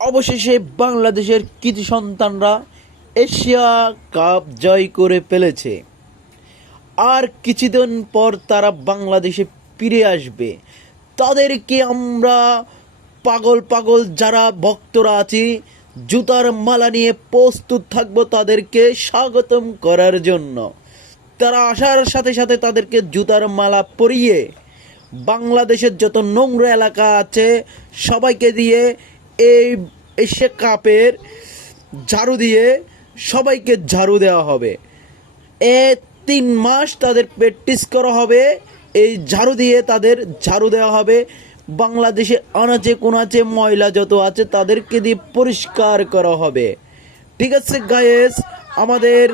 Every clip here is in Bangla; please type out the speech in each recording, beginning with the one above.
অবশেষে বাংলাদেশের কৃতি সন্তানরা এশিয়া কাপ জয় করে ফেলেছে। আর কিছুদিন পর তারা বাংলাদেশে ফিরে আসবে। তাদেরকে আমরা পাগল পাগল যারা ভক্তরা আছি জুতার মালা নিয়ে প্রস্তুত থাকবো তাদেরকে স্বাগতম করার জন্য। তারা আসার সাথে সাথে তাদেরকে জুতার মালা পরিয়ে বাংলাদেশের যত নোংরা এলাকা আছে সবাইকে দিয়ে এই এশিয়া কাপের ঝাড়ু দিয়ে সবাইকে ঝাড়ু দেওয়া হবে। 3 মাস তাদের প্র্যাকটিস করা হবে, এই ঝাড়ু দিয়ে তাদের ঝাড়ু দেওয়া হবে। বাংলাদেশে আনাচে কোনাচে ময়লা যত আছে তাদেরকে দিয়ে পরিষ্কার করা হবে। ঠিক আছে গায়েস, আমাদের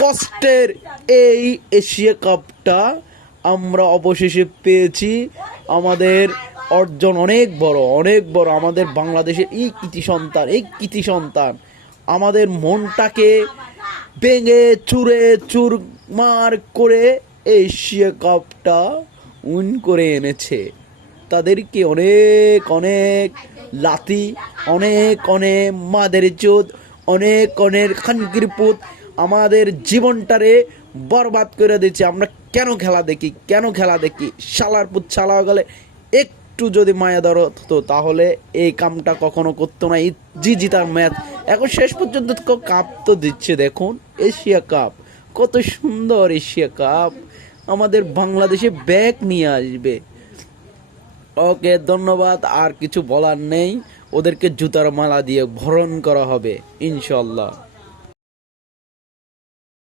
কষ্টের এই এশিয়া কাপটা আমরা অবশেষে পেয়েছি। আমাদের অর্জন অনেক বড়, অনেক বড়। আমাদের বাংলাদেশের এই কৃতি সন্তান আমাদের মনটাকে ভেঙে চুরে চুরমার করে এশিয়া কাপটা উইন করে এনেছে। তাদেরকে অনেক অনেক লাথি, অনেক অনেক মাদের চোদ, অনেক অনেক খানকির পুত আমাদের জীবনটারে বরবাদ করে দিচ্ছে। আমরা কেন খেলা দেখি শালার পুত শালা গেলে একটু যদি মায়া দরদ হতো তাহলে এই কামটা কখনো করতো না। এই জিতার ম্যাচ এখন শেষ পর্যন্ত কাপ তো দিচ্ছে। দেখুন এশিয়া কাপ, কত সুন্দর এশিয়া কাপ আমাদের বাংলাদেশে ব্যাক নিয়ে আসবে। ওকে, ধন্যবাদ। আর কিছু বলার নেই, ওদেরকে জুতার মালা দিয়ে বরণ করা হবে ইনশাল্লাহ।